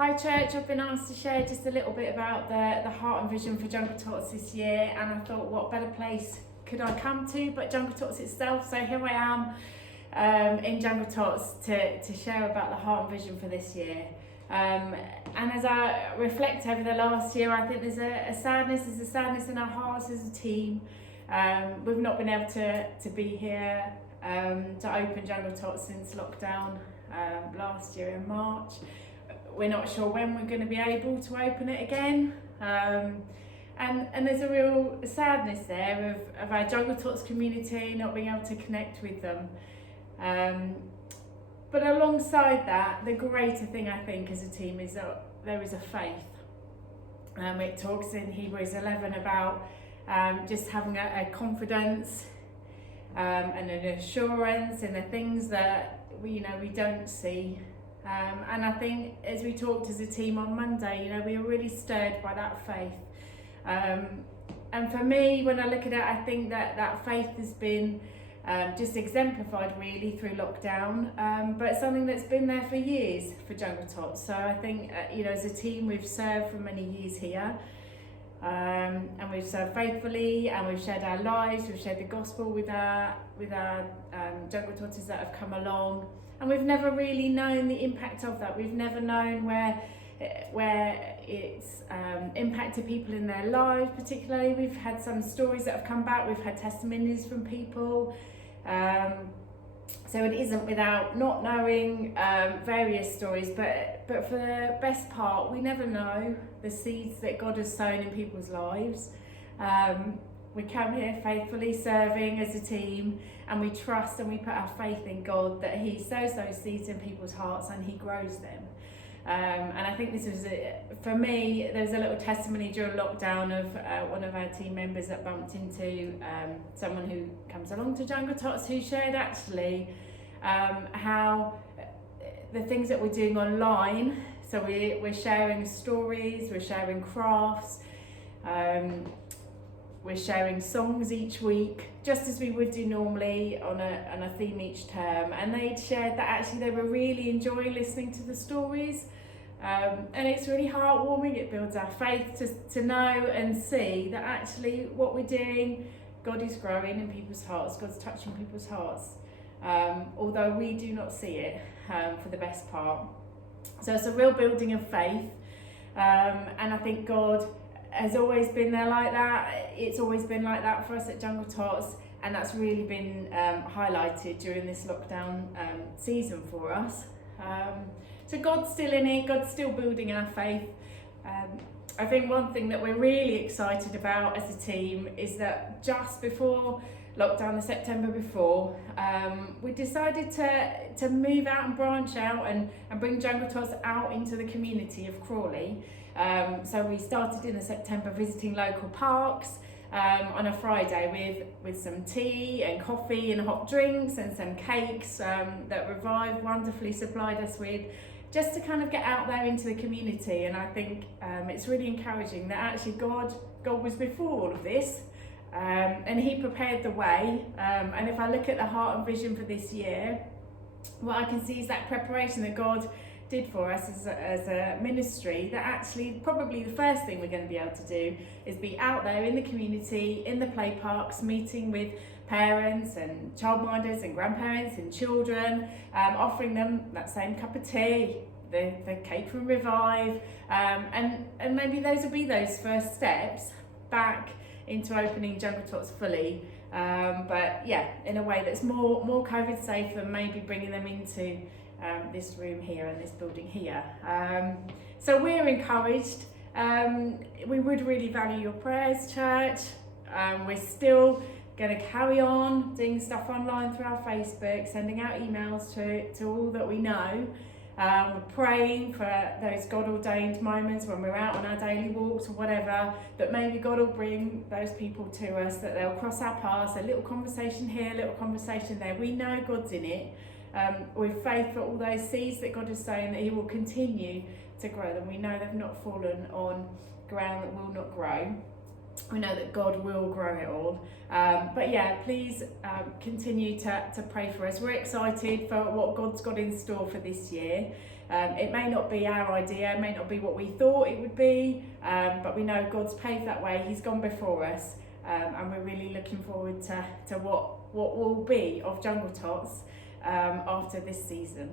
Hi church, I've been asked to share just a little bit about the heart and vision for Jungle Tots this year, and I thought what better place could I come to but Jungle Tots itself. So here I am in Jungle Tots to share about the heart and vision for this year. And as I reflect over the last year, I think there's a sadness in our hearts as a team. We've not been able to be here to open Jungle Tots since lockdown last year in March. We're not sure when we're going to be able to open it again, and there's a real sadness there of our Jungle Tots community not being able to connect with them. But alongside that, the greater thing I think as a team is that there is a faith. It talks in Hebrews 11 about just having a confidence and an assurance in the things that we don't see. And I think as we talked as a team on Monday, we were really stirred by that faith. And for me, when I look at it, I think that faith has been just exemplified really through lockdown, but it's something that's been there for years for Jungle Tots. So I think, as a team, we've served for many years here. And we've served faithfully, and we've shared our lives, we've shared the gospel with our Jungle Totters that have come along. And we've never really known the impact of that. We've never known where it's impacted people in their lives particularly. We've had some stories that have come back, we've had testimonies from people. So it isn't without not knowing various stories, but for the best part, we never know the seeds that God has sown in people's lives. We come here faithfully serving as a team, and we trust and we put our faith in God that He sows those seeds in people's hearts and He grows them. And I think this was, for me, there was a little testimony during lockdown of one of our team members that bumped into someone who comes along to Jungle Tots, who shared actually how the things that we're doing online, so we're sharing stories, we're sharing crafts, we're sharing songs each week, just as we would do normally on a theme each term. And they'd shared that actually they were really enjoying listening to the stories. And it's really heartwarming. It builds our faith to know and see that actually what we're doing, God is growing in people's hearts, God's touching people's hearts, although we do not see it for the best part. So it's a real building of faith, and I think God has always been there like that. It's always been like that for us at Jungle Tots, and that's really been highlighted during this lockdown season for us. So God's still in it, God's still building our faith. I think one thing that we're really excited about as a team is that just before lockdown, the September before, we decided to move out and branch out and bring Jungle Tots out into the community of Crawley. So we started in the September visiting local parks on a Friday with some tea and coffee and hot drinks and some cakes that Revive wonderfully supplied us with, just to kind of get out there into the community. And I think it's really encouraging that actually God was before all of this, and He prepared the way. And if I look at the heart and vision for this year, what I can see is that preparation that God did for us as a ministry, that actually probably the first thing we're going to be able to do is be out there in the community, in the play parks, meeting with parents and childminders and grandparents and children, offering them that same cup of tea, the cake from Revive, and maybe those will be those first steps back into opening Jungle Tots fully, but yeah, in a way that's more COVID safe than maybe bringing them into this room here and this building here. So we're encouraged. We would really value your prayers, church. We're still going to carry on doing stuff online through our Facebook, sending out emails to all that we know. We're praying for those God-ordained moments when we're out on our daily walks or whatever, that maybe God will bring those people to us, that they'll cross our paths, a little conversation here, a little conversation there. We know God's in it. With faith for all those seeds that God is saying that He will continue to grow them. We know they've not fallen on ground that will not grow. We know that God will grow it all. But yeah, please continue to pray for us. We're excited for what God's got in store for this year. It may not be our idea, it may not be what we thought it would be, but we know God's paved that way, he's gone before us, and we're really looking forward to what will be of Jungle Tots after this season.